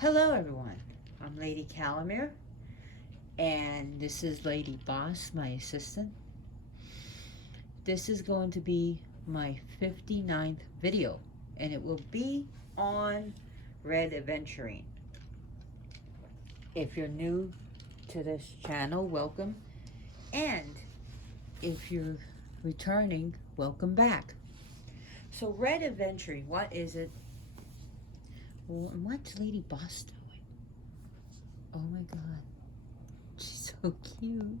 Hello everyone, I'm Lady Calamere, and this is Lady Boss, my assistant. This is going to be my 59th video, and it will be on Red Aventurine. If you're new to this channel, welcome, and if you're returning, welcome back. So Red Aventurine, what is it? What's Lady Boss doing? Oh my god, she's so cute.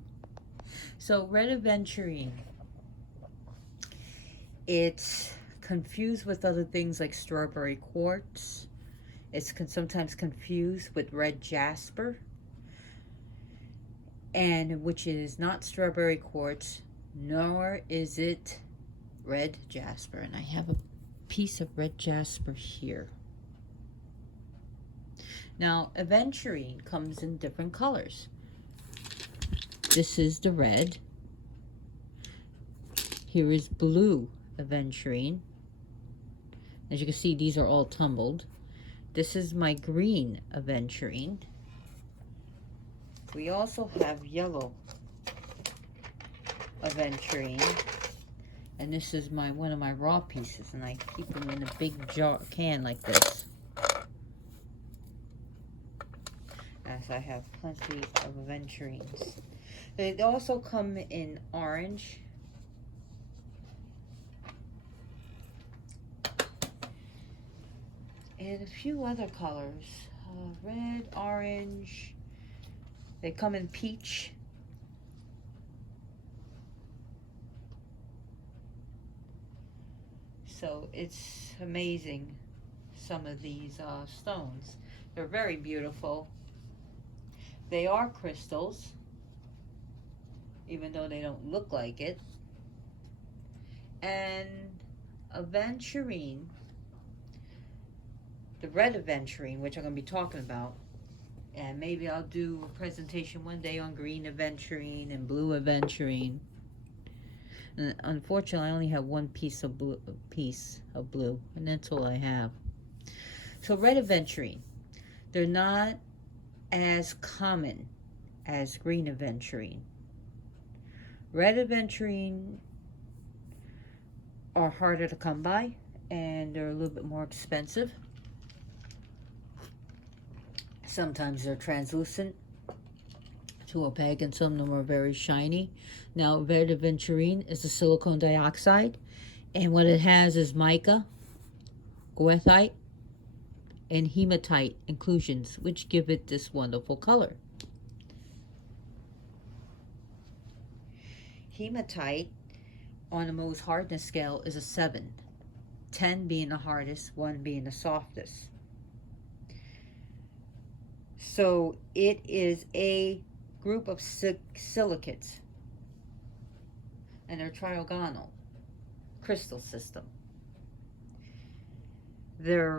So Red Aventurine, it's confused with other things like strawberry quartz. It's sometimes confused with red jasper, and which is not strawberry quartz, nor is it red jasper. And I have a piece of red jasper here. Now, Aventurine comes in different colors. This is the red. Here is blue Aventurine. As you can see, these are all tumbled. This is my green Aventurine. We also have yellow Aventurine. And this is one of my raw pieces, and I keep them in a big can like this, as I have plenty of Aventurines. They also come in orange, and a few other colors, red, orange. They come in peach. So it's amazing, some of these stones. They're very beautiful. They are crystals, even though they don't look like it. And Aventurine, the red Aventurine, which I'm going to be talking about, and maybe I'll do a presentation one day on green Aventurine and blue Aventurine. And unfortunately, I only have one piece of blue, and that's all I have. So red Aventurine, they're not as common as green Aventurine. Red Aventurine are harder to come by, and they're a little bit more expensive. Sometimes they're translucent to opaque, and some of them are very shiny. Now, red Aventurine is a silicone dioxide, and what it has is mica, goethite, and hematite inclusions, which give it this wonderful color. Hematite on the Mohs hardness scale is a 7, 10 being the hardest, 1 being the softest. So it is a group of silicates, and they're trigonal crystal system. Their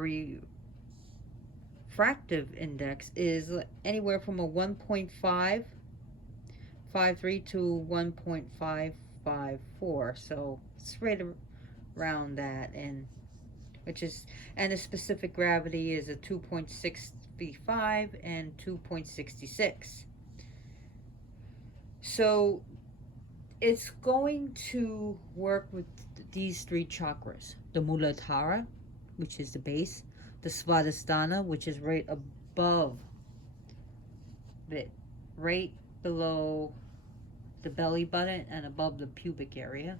refractive index is anywhere from a 1.553 to 1.554, so it's right around that, and the specific gravity is a 2.65 and 2.66. So it's going to work with these 3 chakras: the Muladhara, which is the base, the Svadhisthana, which is right above right below the belly button and above the pubic area.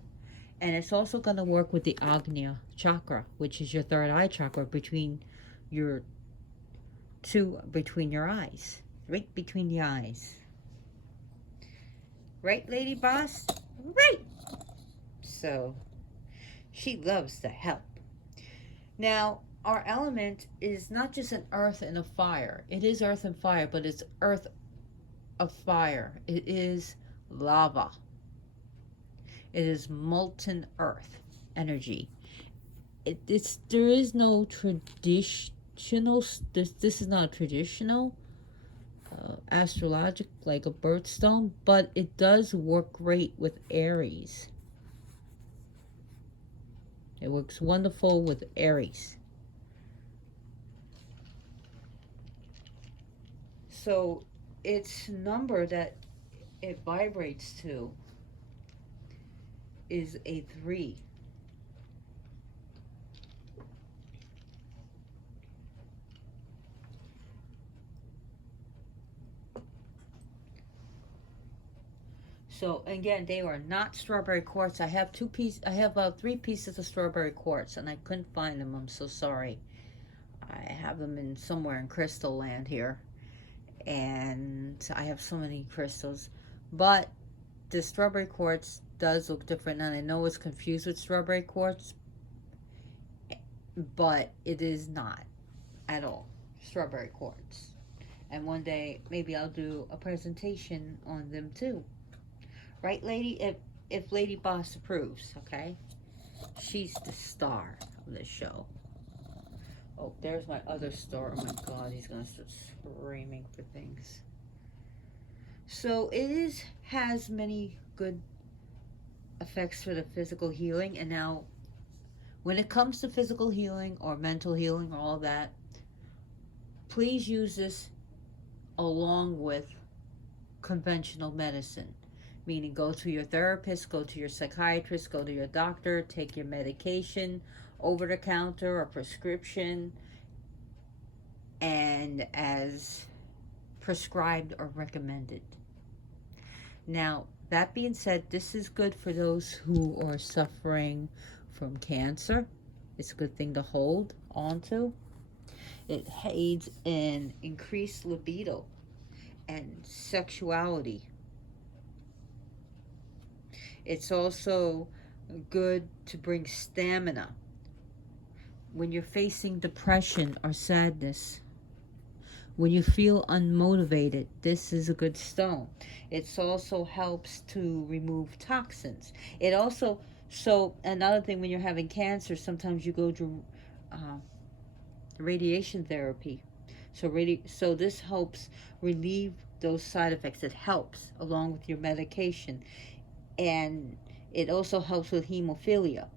And it's also going to work with the Agnya chakra, which is your third eye chakra, between your eyes, right between the eyes. Right, Lady Boss? Right! So, she loves to help. Now, our element is not just an earth and a fire. It is earth and fire, but it's earth of fire. It is lava. It is molten earth energy. There is no traditional, this is not a traditional astrologic like a birthstone, but it does work great with Aries. It works wonderful with Aries. So its number that it vibrates to is a 3. So again, they are not strawberry quartz. I have 3 pieces of strawberry quartz, and I couldn't find them. I'm so sorry. I have them in somewhere in crystal land here, and I have so many crystals. But the strawberry quartz does look different, and I know it's confused with strawberry quartz, but it is not at all strawberry quartz. And one day maybe I'll do a presentation on them too. Right, lady? If Lady Boss approves, okay? She's the star of this show. Oh, there's my other star. Oh my god, he's gonna start screaming for things. So has many good effects for the physical healing. And now when it comes to physical healing or mental healing or all that, please use this along with conventional medicine. Meaning go to your therapist, go to your psychiatrist, go to your doctor, take your medication over the counter or prescription, and as prescribed or recommended. Now, that being said, this is good for those who are suffering from cancer. It's a good thing to hold on to. It aids in increased libido and sexuality. It's also good to bring stamina when you're facing depression or sadness. When you feel unmotivated, this is a good stone. It also helps to remove toxins. It also, so another thing, when you're having cancer, sometimes you go to radiation therapy. So this helps relieve those side effects. It helps along with your medication. And it also helps with hemophilia.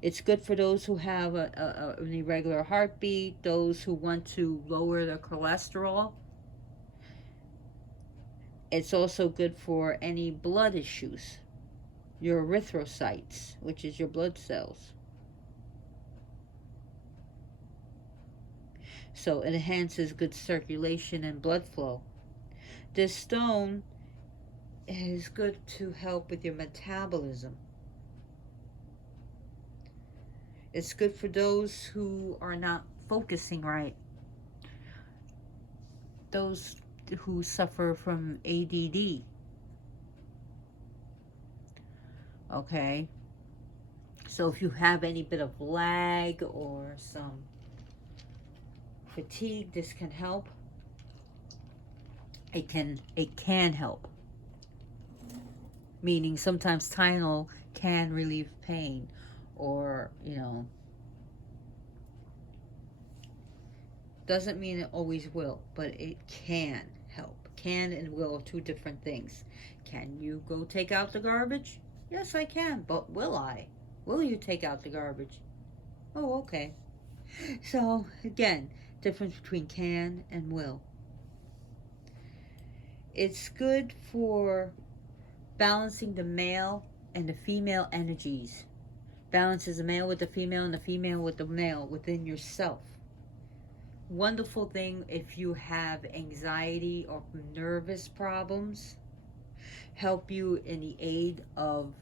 It's good for those who have an irregular heartbeat, those who want to lower their cholesterol. It's also good for any blood issues, your erythrocytes, which is your blood cells. So it enhances good circulation and blood flow. This stone is good to help with your metabolism. It's good for those who are not focusing right, those who suffer from ADD. Okay? So if you have any bit of lag or some fatigue, this can help. It can help. Meaning sometimes Tylenol can relieve pain, or, doesn't mean it always will, but it can help. Can and will are 2 different things. Can you go take out the garbage? Yes, I can, but will I? Will you take out the garbage? Oh, okay. So, again, difference between can and will. It's good for balancing the male and the female energies. Balances the male with the female and the female with the male within yourself. Wonderful thing if you have anxiety or nervous problems. Help you in the aid of,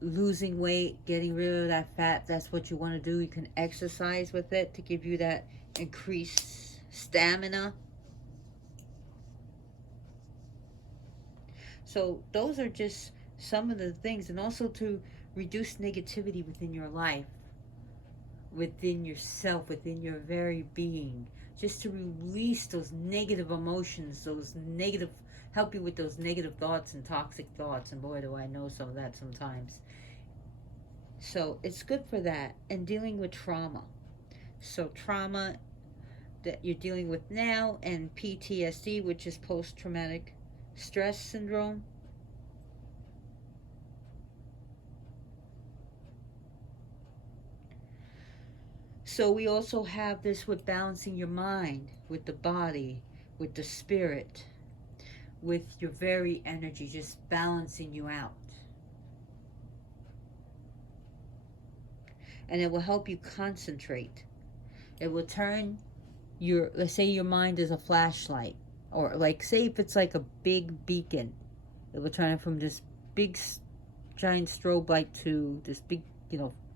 losing weight, getting rid of that fat. That's what you want to do. You can exercise with it to give you that increased stamina. So those are just some of the things. And also to reduce negativity within your life, within yourself, within your very being. Just to release those negative emotions, help you with those negative thoughts and toxic thoughts. And boy, do I know some of that sometimes. So it's good for that. And dealing with trauma. So trauma that you're dealing with now, and PTSD, which is post-traumatic stress syndrome. So we also have this with balancing your mind. with the body, with the spirit, with your very energy, just balancing you out. And it will help you concentrate. It will turn your, let's say your mind is a flashlight, or like, say if it's like a big beacon, it will turn it from this big giant strobe light to this big,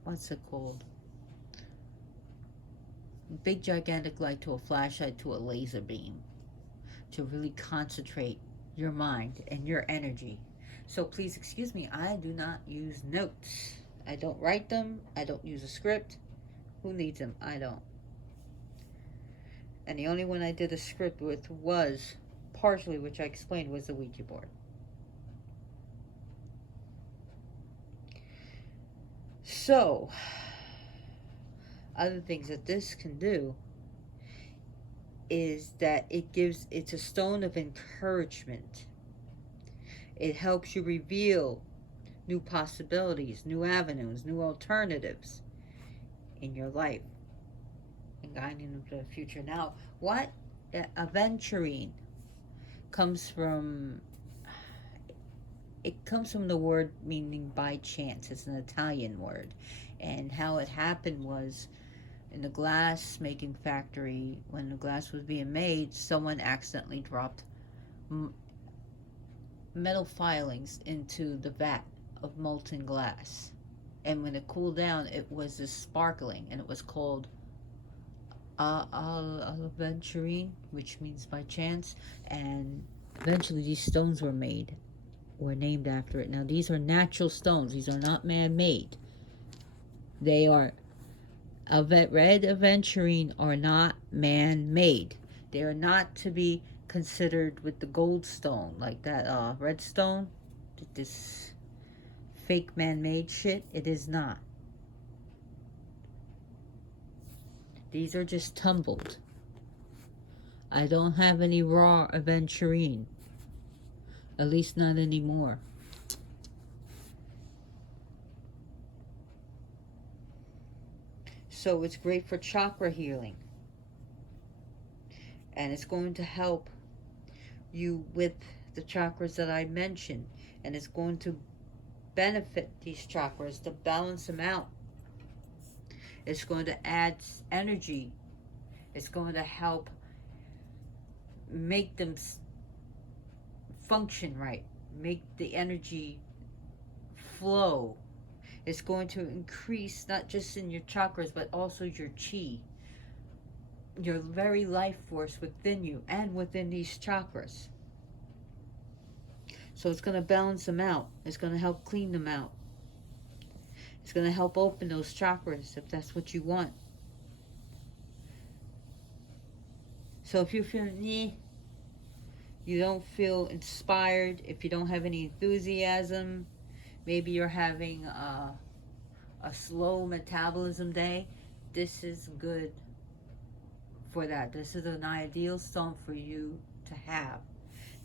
what's it called? Big gigantic light to a flashlight to a laser beam, to really concentrate your mind and your energy. So please excuse me, I do not use notes. I don't write them. I don't use a script. Who needs them? I don't. And the only one I did a script with was, partially, which I explained, was the Ouija board. So, other things that this can do is that it's a stone of encouragement. It helps you reveal new possibilities, new avenues, new alternatives in your life and guiding into the future. Now, what Aventurine comes from, it comes from the word meaning by chance. It's an Italian word. And how it happened was, in the glass making factory, when the glass was being made, someone accidentally dropped metal filings into the vat of molten glass. And when it cooled down, it was this sparkling, and it was called Aventurine, which means by chance. And eventually these stones were named after it. Now, these are natural stones. These are not man-made. They are red aventurine are not man-made. They are not to be considered with the gold stone, like that red stone, this fake man-made shit. It is not. These are just tumbled. I don't have any raw aventurine, at least not anymore. So it's great for chakra healing. And it's going to help you with the chakras that I mentioned. And it's going to benefit these chakras to balance them out. It's going to add energy. It's going to help make them function right. Make the energy flow. It's going to increase not just in your chakras, but also your chi, your very life force within you and within these chakras. So it's going to balance them out. It's going to help clean them out. It's going to help open those chakras if that's what you want. So if you're feeling, you don't feel inspired, if you don't have any enthusiasm, maybe you're having a slow metabolism day, this is good for that. This is an ideal stone for you to have.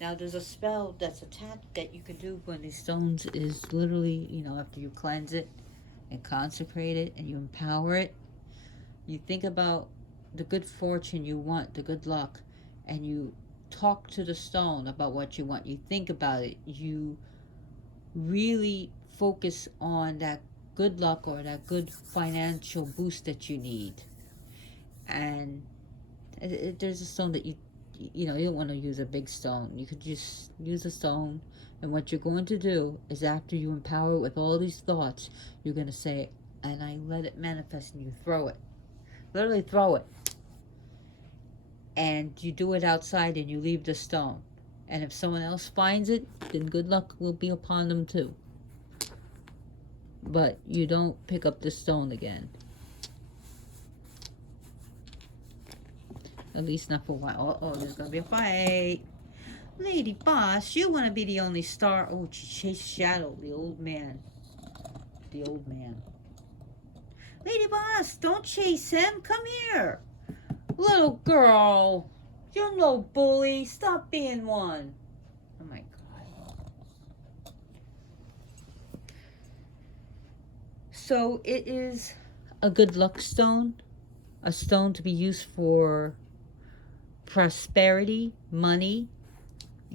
Now, there's a spell that's attached that you can do when these stones is literally, after you cleanse it and consecrate it and you empower it, you think about the good fortune you want, the good luck, and you talk to the stone about what you want. You think about it. You really focus on that good luck or that good financial boost that you need. And there's a stone that you don't want to use a big stone. You could just use a stone, and what you're going to do is, after you empower it with all these thoughts, you're going to say, and I let it manifest, and you throw it. Literally throw it. And you do it outside, and you leave the stone. And if someone else finds it, then good luck will be upon them too. But you don't pick up the stone again. At least not for a while. Oh, there's gonna be a fight. Lady Boss, you want to be the only star. Oh, she chased Shadow, the old man. The old man. Lady Boss, don't chase him. Come here. Little girl, you're no bully. Stop being one. Oh my God. So it is a good luck stone. A stone to be used for prosperity, money,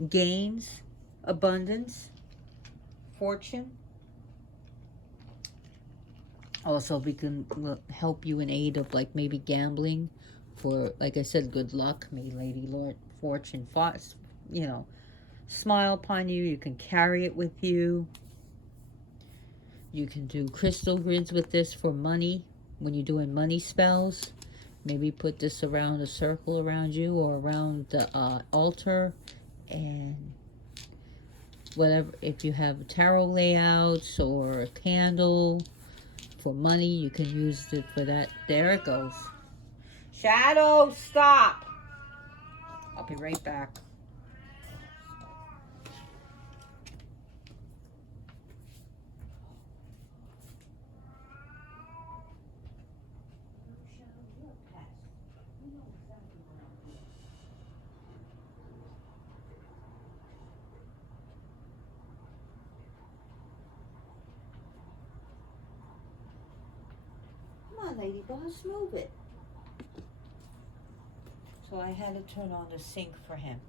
gains, abundance, fortune. Also, we can help you in aid of like maybe gambling for, like I said, good luck. May Lady Lord Fortune, you know, smile upon you. You can carry it with you. You can do crystal grids with this for money when you're doing money spells. Maybe put this around a circle around you or around the altar, and whatever. If you have tarot layouts or a candle for money, you can use it for that. There it goes. Shadow, stop. I'll be right back. Come on, Lady Boss, move it. So I had to turn on the sink for him.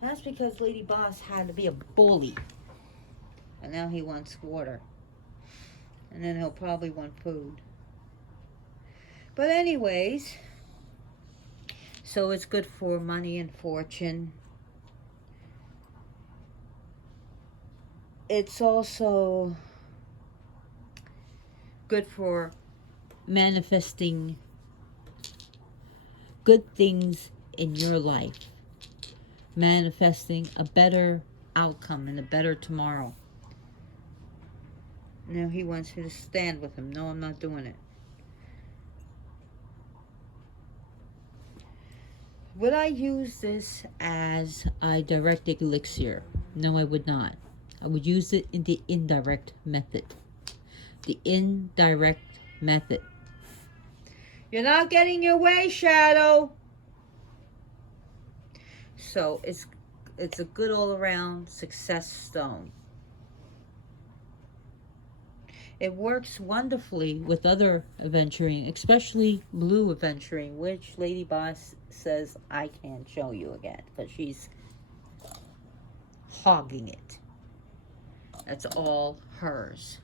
That's because Lady Boss had to be a bully. And now he wants water. And then he'll probably want food. But anyways, so it's good for money and fortune. It's also good for manifesting good things in your life. Manifesting a better outcome and a better tomorrow. Now he wants me to stand with him. No, I'm not doing it. Would I use this as a direct elixir? No, I would not. I would use it in the indirect method. The indirect method. You're not getting your way, Shadow. So it's a good all-around success stone. It works wonderfully with other aventurine, especially blue aventurine, which Lady Boss says I can't show you again because she's hogging it. That's all hers.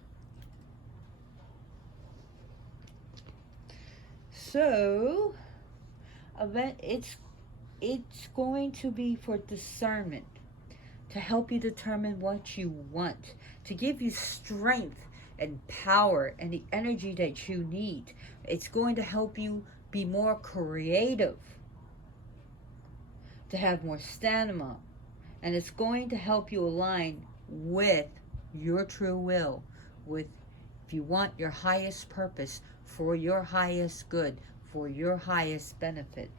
So, it's going to be for discernment, to help you determine what you want, to give you strength and power and the energy that you need. It's going to help you be more creative, to have more stamina, and it's going to help you align with your true will, with if you want your highest purpose, for your highest good, for your highest benefit.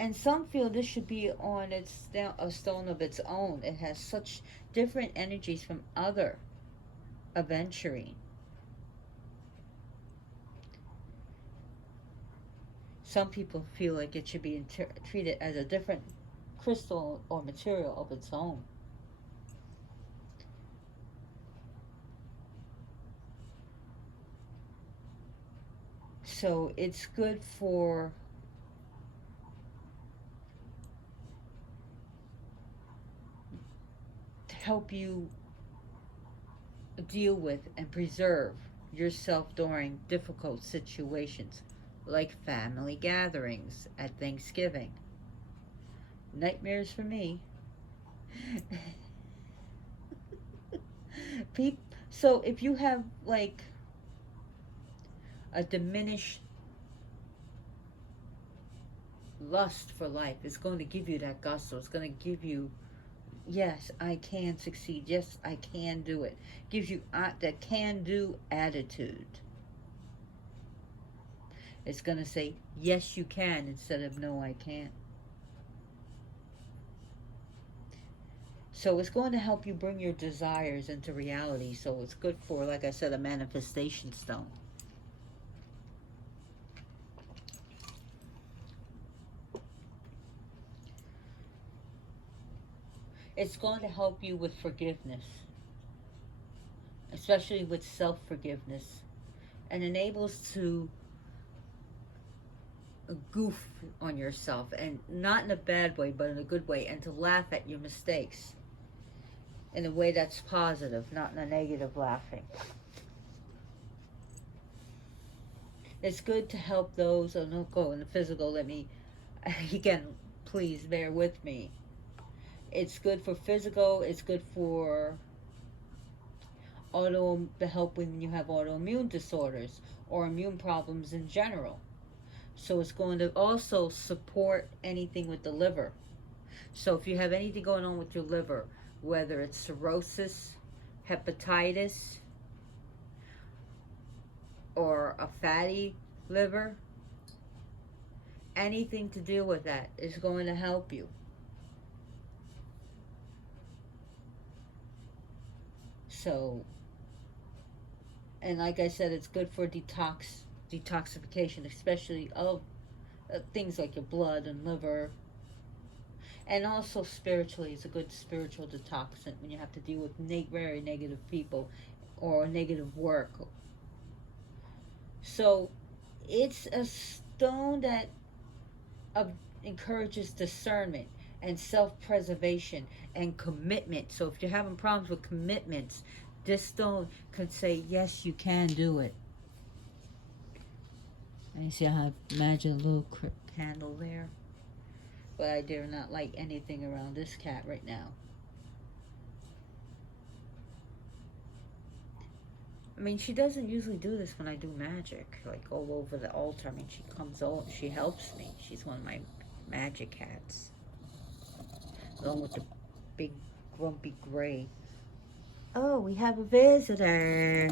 And some feel this should be on a stone of its own. It has such different energies from other aventurine. Some people feel like it should be treated as a different crystal or material of its own. So it's good for to help you deal with and preserve yourself during difficult situations, like family gatherings at Thanksgiving. Nightmares for me. So if you have like a diminished lust for life, it's going to give you that gusto. It's going to give you, yes, I can succeed. Yes, I can do it. Gives you that can-do attitude. It's going to say, yes, you can, instead of no, I can't. So it's going to help you bring your desires into reality. So it's good for, like I said, a manifestation stone. It's going to help you with forgiveness, especially with self-forgiveness, and enables to goof on yourself, and not in a bad way, but in a good way, and to laugh at your mistakes in a way that's positive, not in a negative laughing. It's good to help those. Oh, no, go in the physical. Let me, again, please bear with me. It's good for physical. It's good for the help when you have autoimmune disorders or immune problems in general. So it's going to also support anything with the liver. So if you have anything going on with your liver, whether it's cirrhosis, hepatitis, or a fatty liver, anything to do with that is going to help you. So, and like I said, it's good for detoxification, especially of things like your blood and liver. And also spiritually, it's a good spiritual detoxant when you have to deal with very negative people or negative work. So it's a stone that encourages discernment and self-preservation and commitment. So if you're having problems with commitments, this stone could say, yes, you can do it. And you see I have imagine a little candle there. But I dare not light anything around this cat right now. I mean, she doesn't usually do this when I do magic, like all over the altar. I mean, she comes over, she helps me. She's one of my magic cats. Along with the big grumpy gray. Oh, we have a visitor.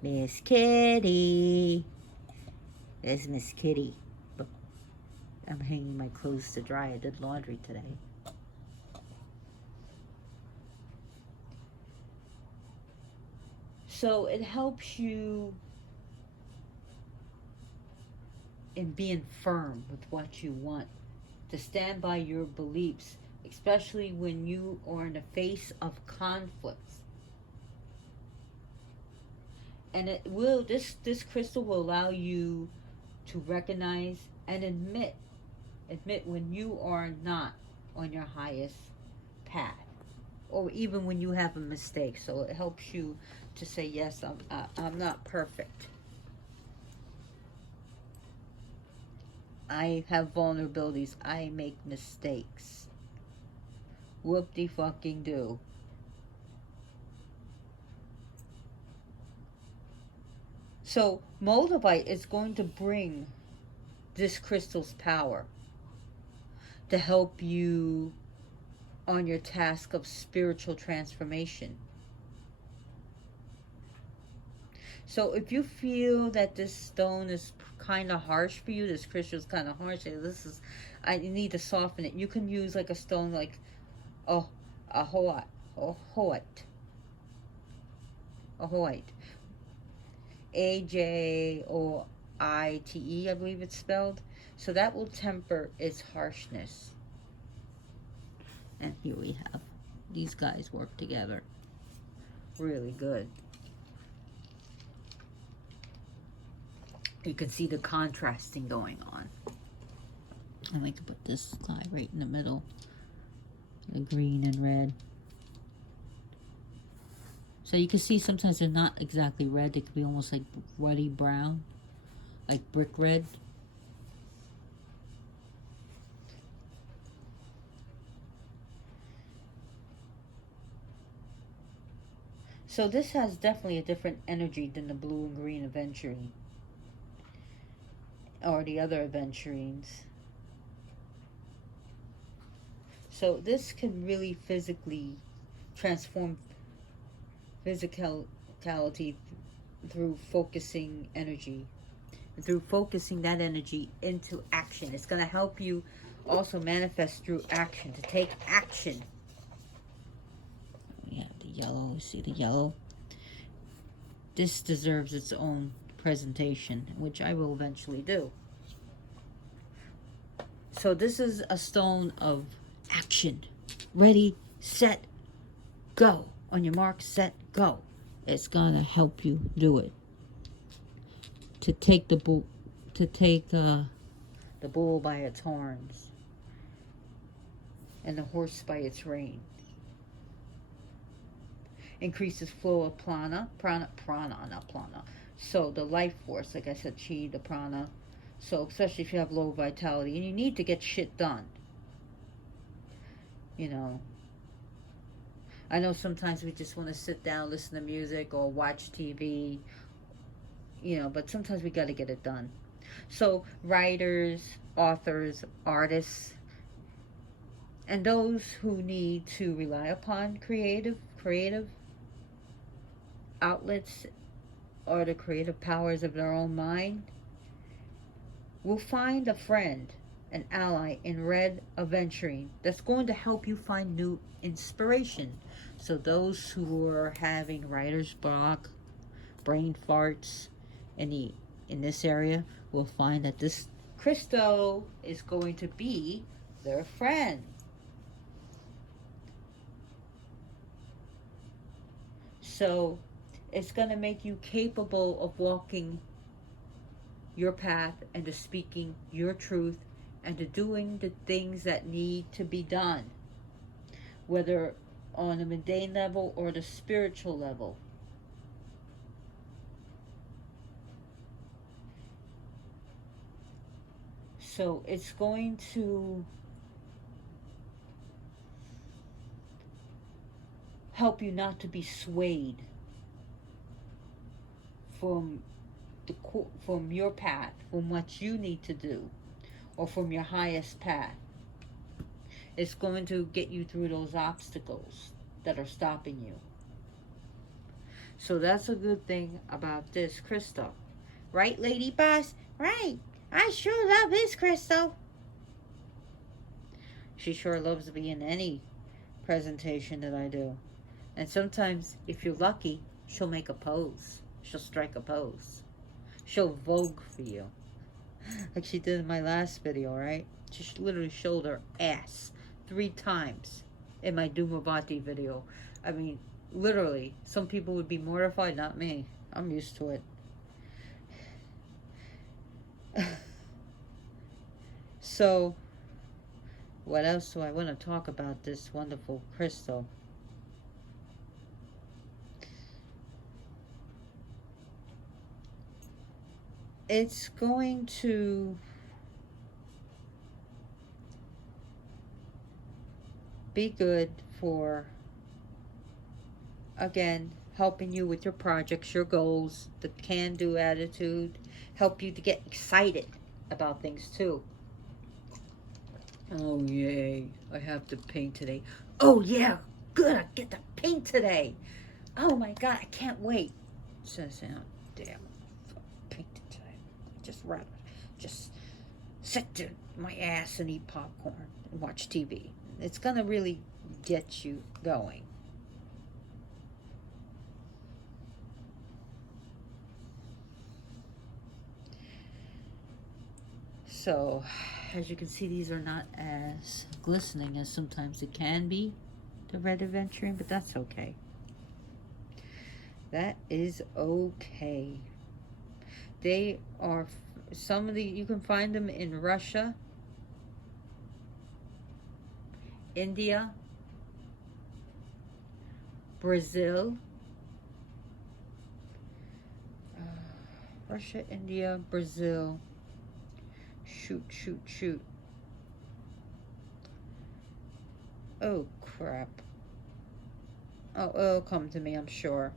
Miss Kitty. There's Miss Kitty. I'm hanging my clothes to dry. I did laundry today. So it helps you in being firm with what you want, to stand by your beliefs, especially when you are in the face of conflicts. And it will, this crystal will allow you to recognize and admit when you are not on your highest path, or even when you have a mistake. So it helps you to say, yes, I'm not perfect. I have vulnerabilities. I make mistakes. Whoop-de-fucking-do. So Moldavite is going to bring this crystal's power to help you on your task of spiritual transformation. So if you feel that this stone is kind of harsh for you, this crystal is kind of harsh, I need to soften it. You can use like a stone like a Hoite. Ajoite, I believe it's spelled. So that will temper its harshness. And here we have, these guys work together really good. You can see the contrasting going on. I like to put this guy right in the middle, the green and red. So you can see sometimes they're not exactly red. They could be almost like ruddy brown, like brick red. So this has definitely a different energy than the blue and green Aventurine, or the other Aventurines. So this can really physically transform physicality through focusing energy, through focusing that energy into action. It's going to help you also manifest through action, to take action. We have the yellow. See the yellow? This deserves its own presentation, which I will eventually do. So this is a stone of action. Ready, set, go. On your mark, set, go. It's gonna help you do it. To take the the bull by its horns, and the horse by its rein. Increases flow of prana, not prana. So the life force, like I said, chi, the prana. So especially if you have low vitality and you need to get shit done, you know. I know sometimes we just want to sit down, listen to music, or watch TV, but sometimes we got to get it done. So writers, authors, artists, and those who need to rely upon creative outlets or the creative powers of their own mind will find a friend, an ally in Red Aventurine that's going to help you find new inspiration. So those who are having writer's block, brain farts in this area will find that this crystal is going to be their friend. So it's going to make you capable of walking your path and to speaking your truth and to doing the things that need to be done, whether on a mundane level or the spiritual level. So it's going to help you not to be swayed from your path, from what you need to do, or from your highest path. It's going to get you through those obstacles that are stopping you. So that's a good thing about this crystal. Right, Lady Boss? Right. I sure love this crystal. She sure loves to be in any presentation that I do. And sometimes, if you're lucky, she'll make a pose. She'll strike a pose. She'll vogue for you. Like she did in my last video, right? She literally showed her ass 3 times in my Dumavati video. I mean, literally, some people would be mortified, not me. I'm used to it. So, what else do I want to talk about this wonderful crystal? It's going to be good for, again, helping you with your projects, your goals, the can-do attitude, help you to get excited about things too. Oh, yay, I have to paint today. Oh, yeah, good, I get to paint today. Oh, my God, I can't wait. Says, oh, damn, paint it today. Rather just sit to my ass and eat popcorn and watch TV. It's going to really get you going. So, as you can see, these are not as glistening as sometimes it can be, the Red Aventurine, but that's okay. That is okay. They are, some of the, you can find them in Russia, India, Brazil, Russia, India, Brazil. Shoot. Oh, crap. Oh, it'll come to me, I'm sure.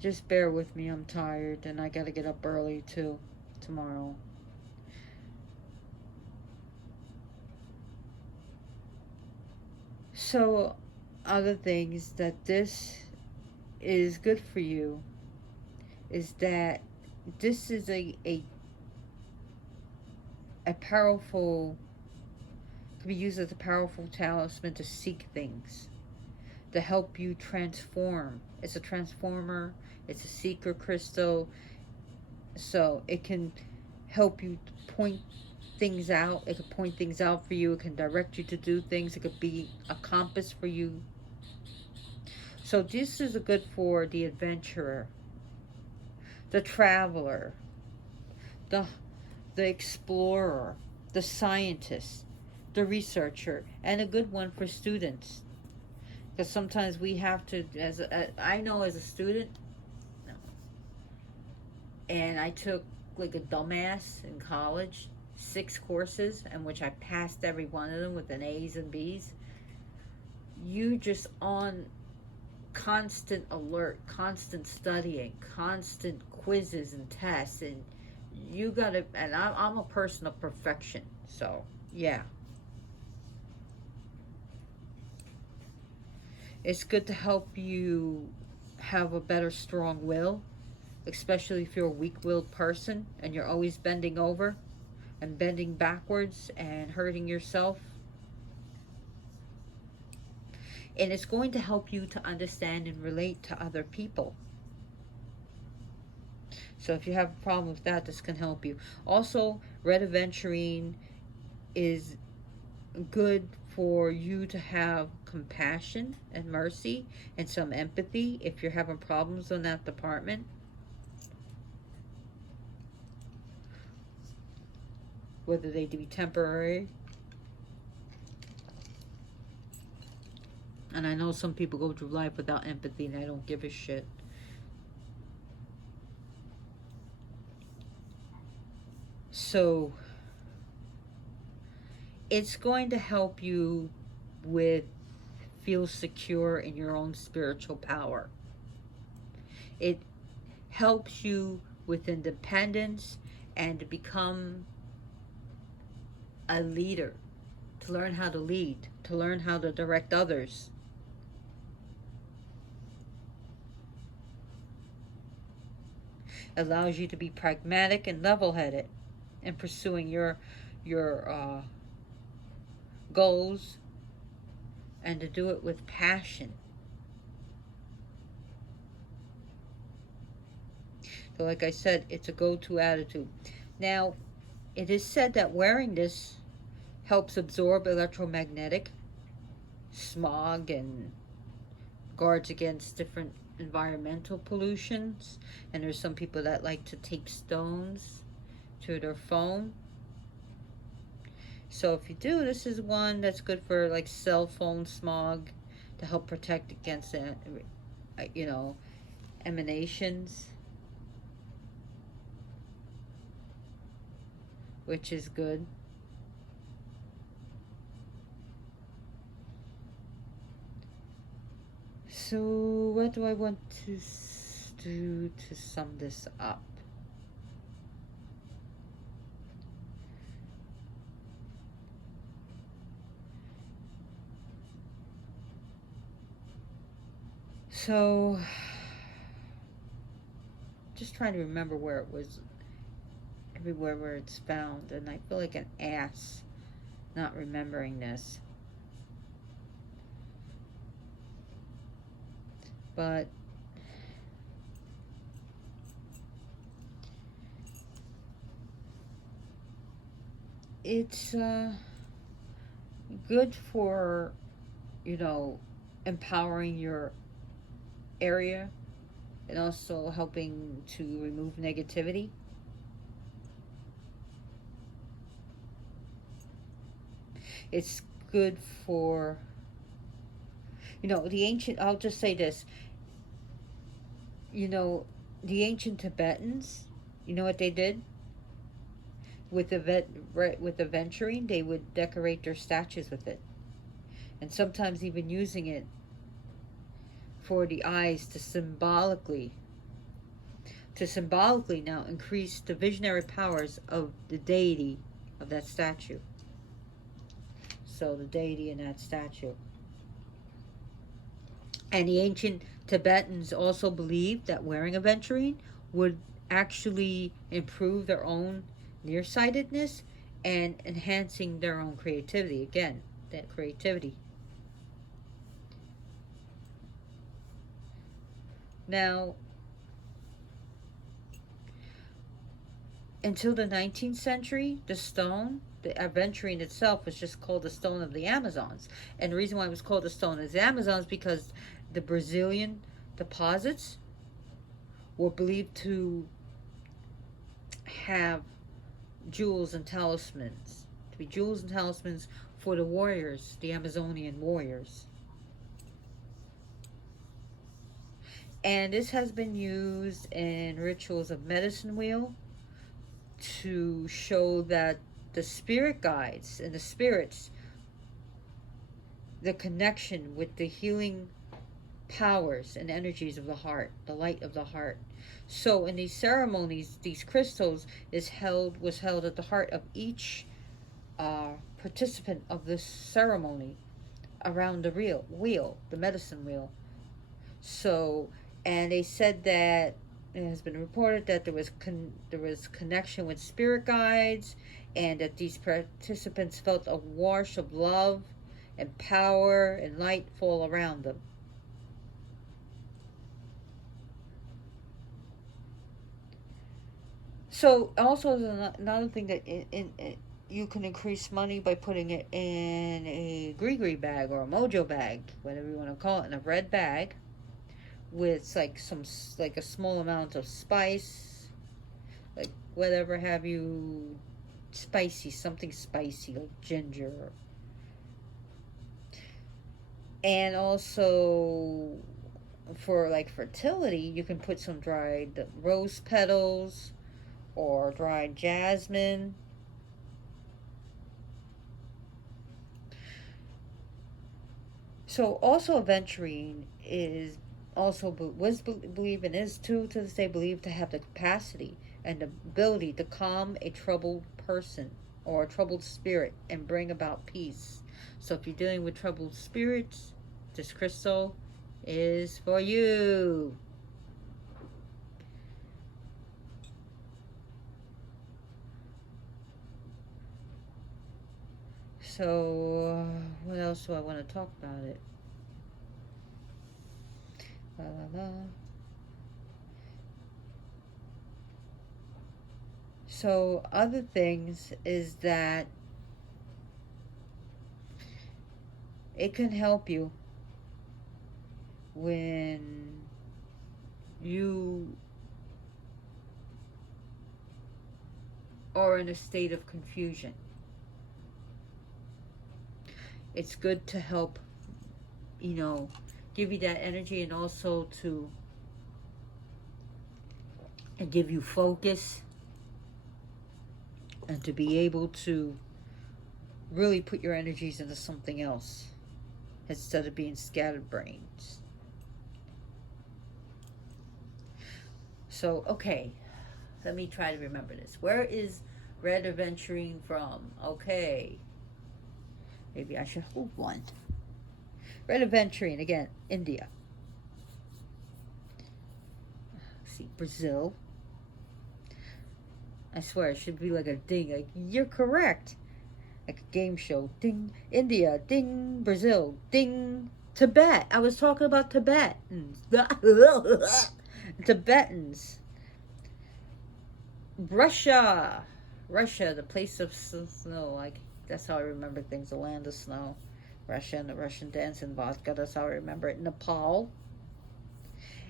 Just bear with me, I'm tired, and I gotta get up early, too, tomorrow. So, other things that this is good for you is that this is a powerful, can be used as a powerful talisman to seek things, to help you transform. It's a transformer, it's a seeker crystal, so it can help you point things out. It can point things out for you. It can direct you to do things. It could be a compass for you. So this is good for the adventurer, the traveler, the the explorer, the scientist, the researcher, and a good one for students. Because sometimes we have to, I know as a student, and I took like a dumbass in college, 6 courses, in which I passed every one of them with an A's and B's. You just on constant alert, constant studying, constant quizzes and tests, and you gotta. And I'm a person of perfection, so yeah, it's good to help you have a better strong will, especially if you're a weak-willed person and you're always bending over and bending backwards and hurting yourself. And it's going to help you to understand and relate to other people. So if you have a problem with that, this can help you. Also, red aventurine is good for you to have compassion and mercy and some empathy if you're having problems in that department. Whether they be temporary. And I know some people go through life without empathy and I don't give a shit. So it's going to help you with feel secure in your own spiritual power. It helps you with independence and to become a leader, to learn how to lead, to learn how to direct others. Allows you to be pragmatic and level-headed in pursuing your goals, and to do it with passion. So like I said, it's a go-to attitude. Now, it is said that wearing this helps absorb electromagnetic smog and guards against different environmental pollutions. And there's some people that like to tape stones to their phone. So if you do, this is one that's good for like cell phone smog, to help protect against emanations, which is good. So what do I want to do to sum this up? So just trying to remember where it was, everywhere where it's found, and I feel like an ass not remembering this. But it's good for, empowering your area and also helping to remove negativity. It's good for, the ancient, I'll just say this, the ancient Tibetans, you know what they did? With aventurine, they would decorate their statues with it. And sometimes even using it for the eyes to symbolically now increase the visionary powers of the deity of that statue. So the deity in that statue. And the ancient Tibetans also believed that wearing aventurine would actually improve their own nearsightedness and enhancing their own creativity. Again, that creativity. Now, until the 19th century, the aventurine itself, was just called the stone of the Amazons. And the reason why it was called the stone of the Amazons because the Brazilian deposits were believed to have jewels and talismans. To be jewels and talismans for the warriors, the Amazonian warriors. And this has been used in rituals of medicine wheel to show that the spirit guides and the spirits, the connection with the healing powers and energies of the heart, the light of the heart. So in these ceremonies, these crystals was held at the heart of each participant of this ceremony around the wheel, the medicine wheel. So, and they said that it has been reported that there was connection with spirit guides, and that these participants felt a wash of love and power and light fall around them. So also another thing that you can increase money by putting it in a gree bag or a mojo bag, whatever you want to call it, in a red bag with like a small amount of spice, like whatever have you, spicy, something spicy like ginger. And also for like fertility, you can put some dried rose petals or dried jasmine. So also Aventurine is also was believed and is too to this day believed to have the capacity and the ability to calm a troubled person or a troubled spirit and bring about peace. So if you're dealing with troubled spirits, this crystal is for you. So, what else do I want to talk about it? La la la. So, other things is that it can help you when you are in a state of confusion. It's good to help, give you that energy, and also to give you focus and to be able to really put your energies into something else instead of being scattered brains. So, okay, let me try to remember this. Where is Red Aventurine from? Okay. Maybe I should hold one. Red Aventurine, again, India. Let's see, Brazil. I swear, it should be like a ding. Like, you're correct. Like a game show. Ding. India. Ding. Brazil. Ding. Tibet. I was talking about Tibetans. Tibetans. Russia. Russia, the place of snow. Like, that's how I remember things. The land of snow. Russia and the Russian dance and vodka. That's how I remember it. Nepal.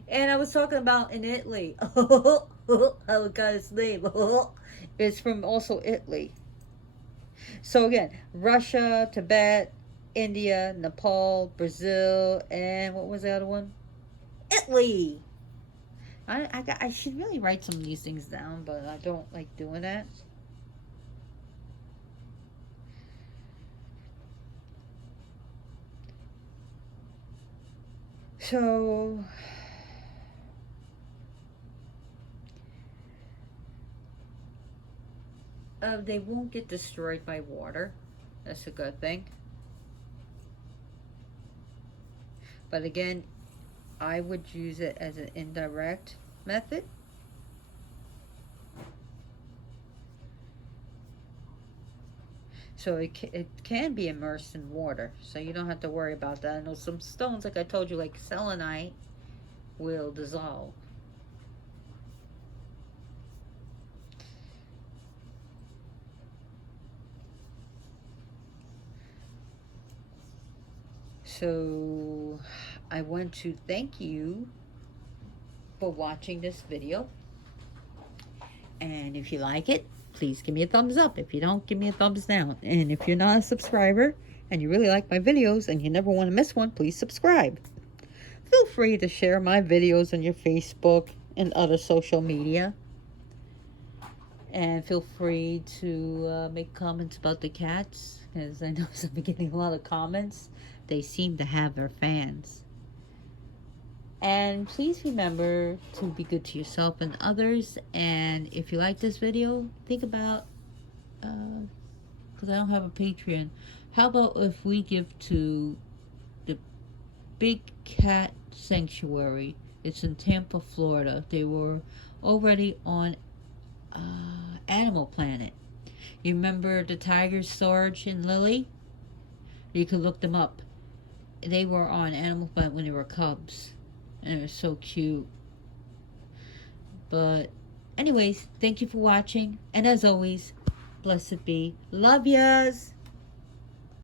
And I was talking about in Italy. How it got its name. It's from also Italy. So again, Russia, Tibet, India, Nepal, Brazil, and what was the other one? Italy. I should really write some of these things down, but I don't like doing that. So they won't get destroyed by water. That's a good thing. But again, I would use it as an indirect method. So it can be immersed in water, so you don't have to worry about that. I know some stones, like I told you, like selenite, will dissolve. So I want to thank you for watching this video. And if you like it, please give me a thumbs up. If you don't, give me a thumbs down. And if you're not a subscriber and you really like my videos and you never want to miss one, please subscribe. Feel free to share my videos on your Facebook and other social media. And feel free to make comments about the cats, because I know I've been getting a lot of comments. They seem to have their fans. And please remember to be good to yourself and others. And if you like this video, think about, because I don't have a Patreon, how about if we give to the Big Cat Sanctuary? It's in Tampa, Florida. They were already on Animal Planet. You remember the tigers, Sarge and Lily? You could look them up. They were on Animal Planet when they were cubs. And it was so cute. But anyways, thank you for watching. And as always, blessed be. Love yas.